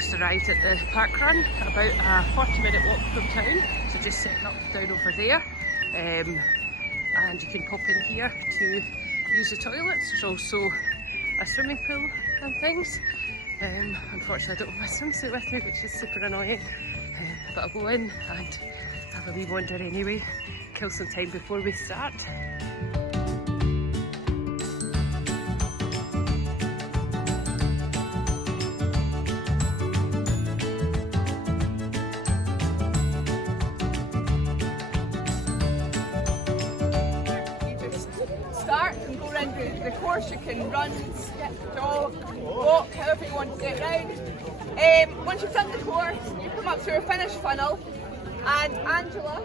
just arrived at the parkrun, about a 40-minute walk from town, so just setting up down over there. And you can pop in here to use the toilets. There's also a swimming pool and things. Unfortunately I don't have my swimsuit with me, which is super annoying. But I'll go in and have a wee wander anyway, kill some time before we start. The course you can run, skip, jog, walk, however you want to get round. Once you've done the course, you come up to a finish funnel, and Angela,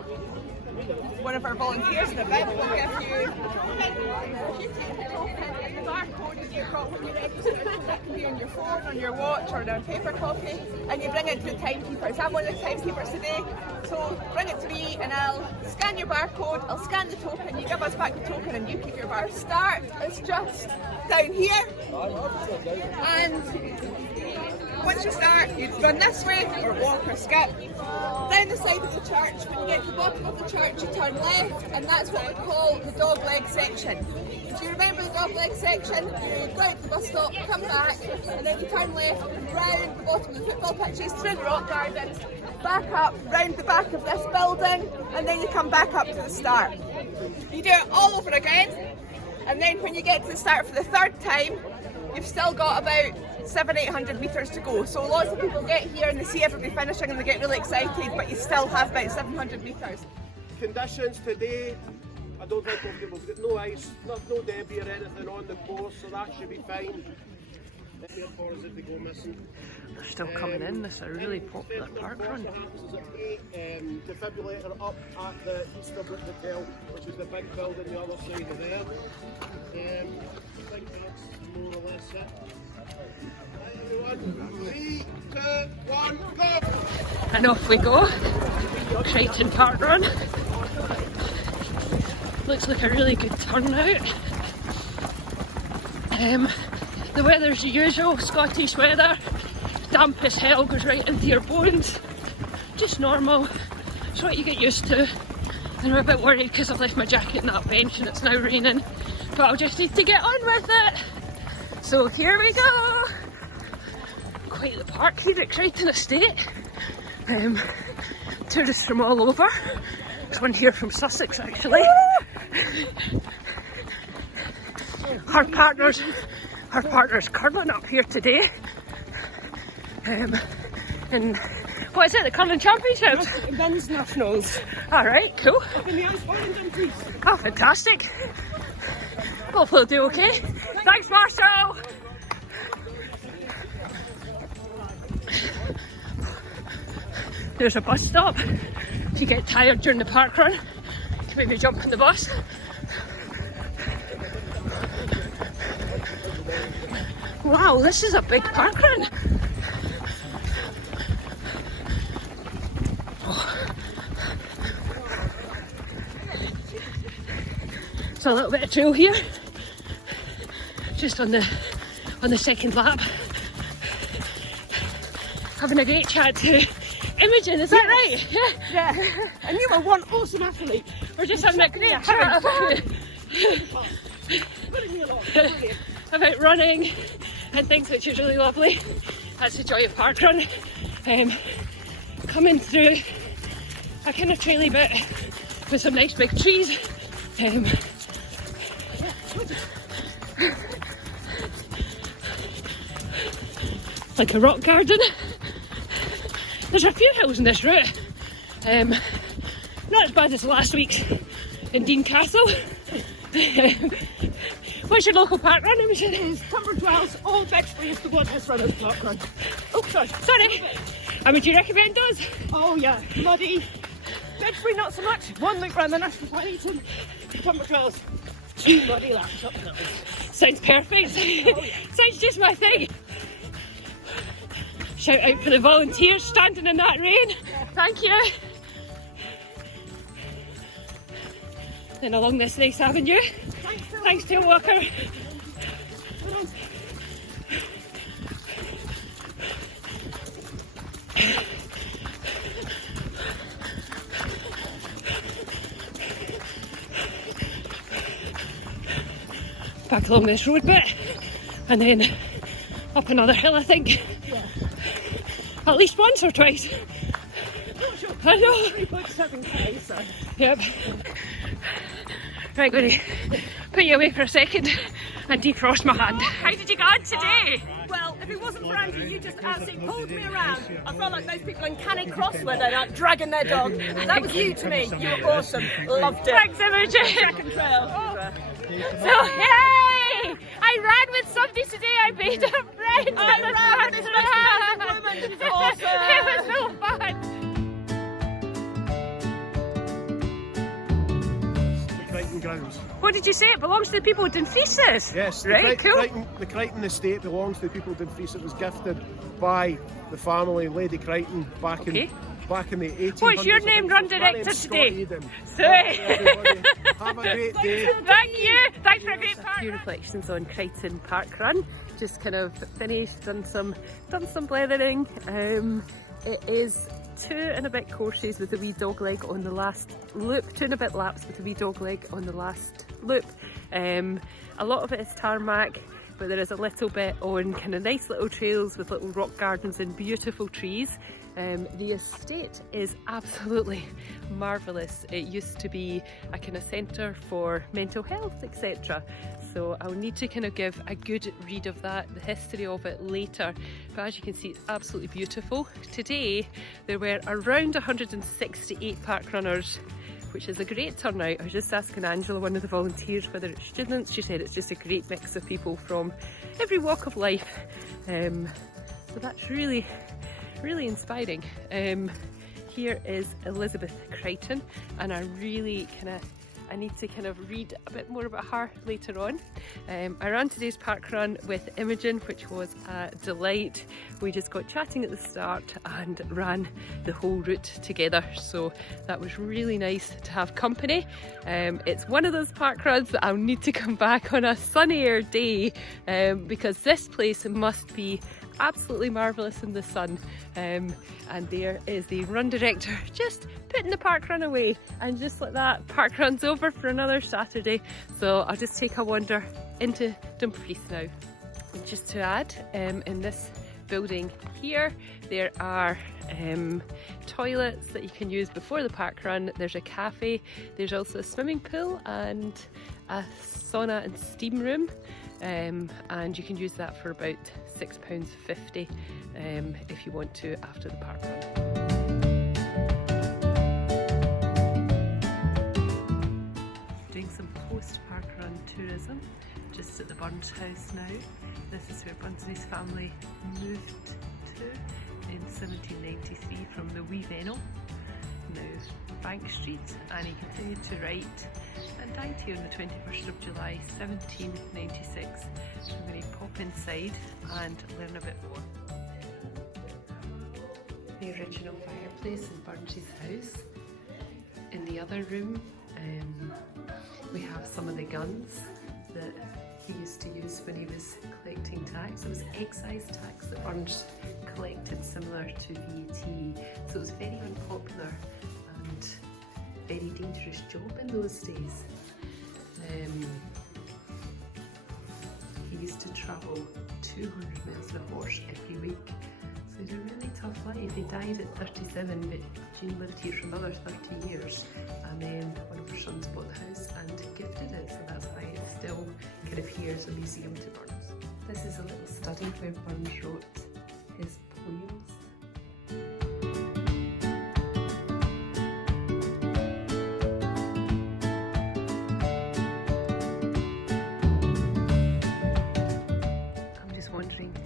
one of our volunteers in the event, will give you, if you take the token and the barcode that you've got when you register, that can be on your phone, on your watch, or on a paper copy, and you bring it to the timekeepers. I'm one of the timekeepers today, so bring it to me and I'll scan your barcode, I'll scan the token, you give us back the token and you keep your bar. Start is just down here, and once you start, you run this way or walk or skip down the side of the church. When you get to the bottom of the church, you turn left, and that's what we call the dog leg section. If you remember the dog leg section, you go out to the bus stop, come back, and then you turn left round the bottom of the football pitches, through the rock gardens, back up round the back of this building, and then you come back up to the start. You do it all over again, and then when you get to the start for the third time, you've still got about 700-800 metres to go. So lots of people get here and they see everybody finishing and they get really excited, but you still have about 700 metres. Conditions today, I don't think we've got no ice, no debris or anything on the course, so that should be fine. Therefore, as if they go missing. They're still coming in. This is a really popular parkrun. Defibrillator up at the Easterbrook Hotel, which is the big building the other side of there. I think that's more or less it. 3, 2, 1, go! And off we go. Crichton parkrun. Looks like a really good turnout. The weather's the usual Scottish weather. Damp as hell, goes right into your bones. Just normal. It's what you get used to. And I'm a bit worried because I've left my jacket in that bench and it's now raining. But I'll just need to get on with it. So here we go. Quite the park here at Crichton Estate. Tourists from all over. There's one here from Sussex actually. Her partner's curling up here today. And what is it, the curling championships? Men's nationals. Alright, cool. Up in the ice bar in Dumfries. Oh, fantastic. Hopefully they'll do okay. Thanks, Marshall. There's a bus stop. If you get tired during the parkrun, you can maybe jump in the bus. Wow, this is a big parkrun. There's a little bit of trail here, just on the second lap. Having a great chat to Imogen, is that right? Yeah. And you were one awesome athlete. We're just having a great chat about running and things, which is really lovely. That's the joy of parkrun. Coming through a kind of traily bit with some nice big trees. Like a rock garden. There's a few hills in this route. Not as bad as last week's in Dean Castle. What's your local parkrun, Imogen? It's Dumfries Wells, all Bexbury is the one that's running the parkrun. Oh, sorry. I mean, do you recommend those? Oh yeah, muddy. Bexbury not so much. One loop round the National Wellington. Dumfries Wells, 2 muddy laps up the hills. Sounds perfect. Oh, yeah. Sounds just my thing. Shout out for the volunteers standing in that rain. Thank you. Then along this nice avenue. Thanks to Walker. back along this road bit, and then up another hill, I think. Yeah. At least once or twice. I know. 3.7k, so. Yep. Right, going to put you away for a second and defrost my hand. How did you go on today? Well, if it wasn't for Andrew, you just absolutely pulled me around. I felt like those people in Canning Cross where they're like dragging their dog. That was you to me. You were awesome. Loved it. Thanks, Imogen. Track and trail. So, yay! I ran with somebody today. I made a friend. I ran with this most woman. She's awesome. It was so fun. Crichton grounds. What did you say? It belongs to the people of Dumfries? Yes, Right, cool. The Crichton estate belongs to the people of Dumfries. It was gifted by the family, Lady Crichton, back in the 1800s. What's your name, run director today? Sweet. Have a great day. Thank you. Thanks for a great park. A few reflections on Crichton Park Run. Just kind of finished, done some blethering. It is 2 and a bit courses with a wee dog leg on the last loop, 2 and a bit laps with a wee dog leg on the last loop. A lot of it is tarmac, but there is a little bit on kind of nice little trails with little rock gardens and beautiful trees. The estate is absolutely marvellous. It used to be a kind of centre for mental health, etc. So I'll need to kind of give a good read of that, the history of it later. But as you can see, it's absolutely beautiful. Today there were around 168 park runners, which is a great turnout. I was just asking Angela, one of the volunteers, whether it's students. She said it's just a great mix of people from every walk of life. So that's really inspiring. Here is Elizabeth Crichton, and I need to kind of read a bit more about her later on. I ran today's park run with Imogen, which was a delight. We just got chatting at the start and ran the whole route together, so that was really nice to have company. It's one of those park runs that I'll need to come back on a sunnier day, because this place must be absolutely marvellous in the sun. And there is the run director just putting the park run away, and just like that, park run's over for another Saturday. So I'll just take a wander into Dumfries now. And just to add, in this building here there are toilets that you can use before the park run. There's a cafe, there's also a swimming pool and a sauna and steam room. And you can use that for about £6.50 if you want to after the park run. Doing some post-park run tourism just at the Burns house now. This is where Burns and his family moved to in 1793 from the Wee Vennel, now Bank Street, and he continued to write and died here on the 21st of July 1796. So I'm going to pop inside and learn a bit more. The original fireplace in Burns' house. In the other room we have some of the guns that he used to use when he was collecting tax. It was excise tax that Burns collected, similar to VAT, so it was very unpopular and very dangerous job in those days. He used to travel 200 miles on a horse every week, so he had a really tough life. He died at 37, but Jean lived here for another 30 years, and then one of her sons bought the house and gifted it, so that's why it's still kind of here as a museum to Burns. This is a little study where Burns wrote his poems.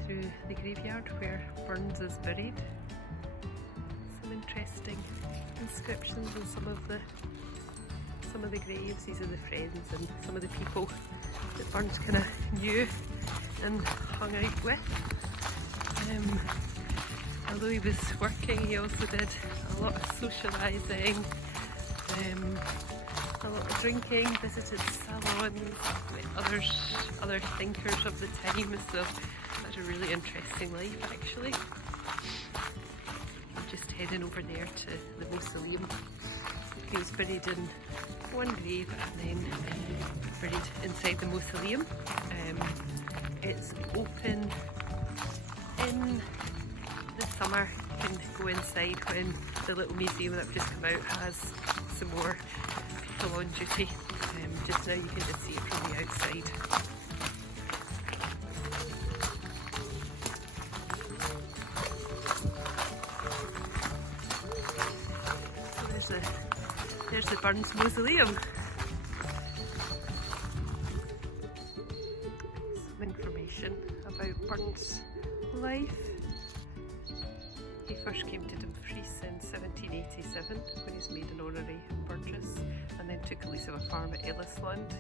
Through the graveyard where Burns is buried. Some interesting inscriptions on some of the graves. These are the friends and some of the people that Burns kind of knew and hung out with. Although he was working, he also did a lot of socialising, a lot of drinking, visited salons with other thinkers of the time, so that's a really interesting life actually. I'm just heading over there to the mausoleum. He was buried in one grave and then buried inside the mausoleum. It's open in the summer. You can go inside when the little museum that I've just come out has some more people on duty. Just now you can just see it from the outside. So there's the Burns Mausoleum. Some information about Burns' life. He first came to Dumfries in 1787 when he was made an honorary Burgess, and then took a lease of a farm at Ellisland.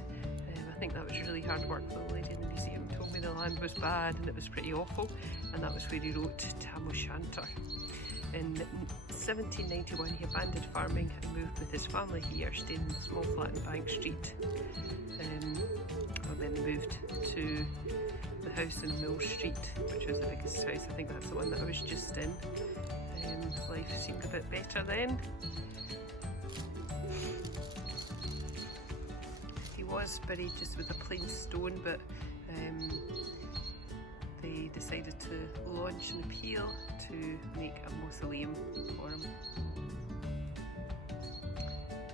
I think that was really hard work. The lady in the museum told me the land was bad and it was pretty awful, and that was where he wrote Tam O'Shanter. In 1791 he abandoned farming and moved with his family here, staying in a small flat in Bank Street. And then they moved to the house in Mill Street, which was the biggest house. I think that's the one that I was just in. Life seemed a bit better then. He was buried just with a plain stone, but they decided to launch an appeal to make a mausoleum for him.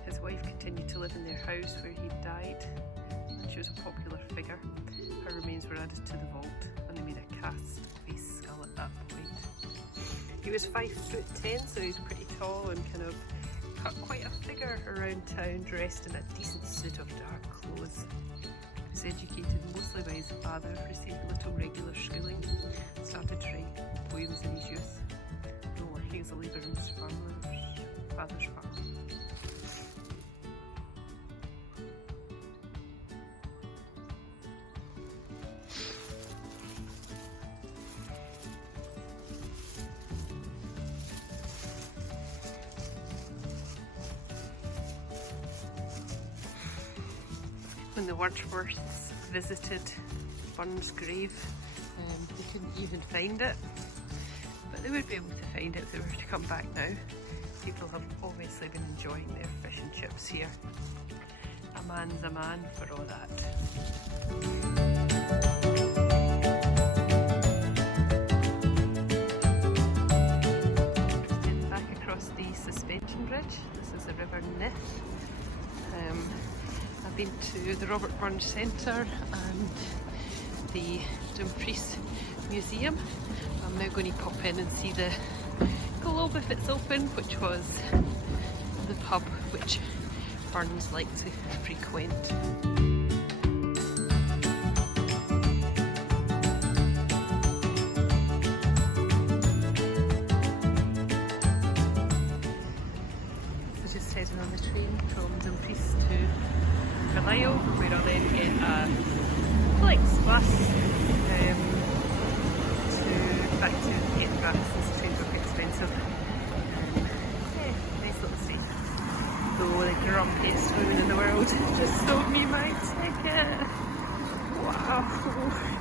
His wife continued to live in their house where he died, and she was a popular figure. Her remains were added to the vault, and they made a cast of his skull at that point. He was 5'10", so he's pretty tall and kind of cut quite a figure around town, dressed in a decent suit of dark clothes. He was educated mostly by his father, received little regular schooling, started to write poems in his youth, though working as a labourer in his father's farm. When the Wordsworths visited Burns' grave, they couldn't even find it, but they would be able to find it if they were to come back now. People have obviously been enjoying their fish and chips here. A man's a man for all that. And back across the suspension bridge, this is the River Nith. I've been to the Robert Burns Centre and the Dumfries Museum. I'm now going to pop in and see the Globe if it's open, which was the pub which Burns liked to frequent. So just heading on the train from Dumfries to Carlisle, where I'll then get a flixbus back to Edinburgh, since the trains are quite expensive. Yeah, nice little stay. Though the grumpiest woman in the world just sold me my ticket. Wow,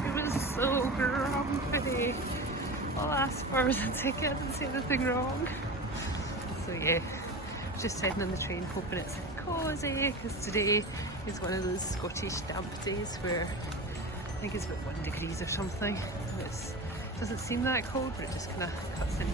it was so grumpy. All I asked for was a ticket, I didn't say anything wrong. So yeah, just heading on the train hoping it's cosy, because today is one of those Scottish damp days where I think it's about 1 degree or something, and it doesn't seem that cold, but it just kind of cuts into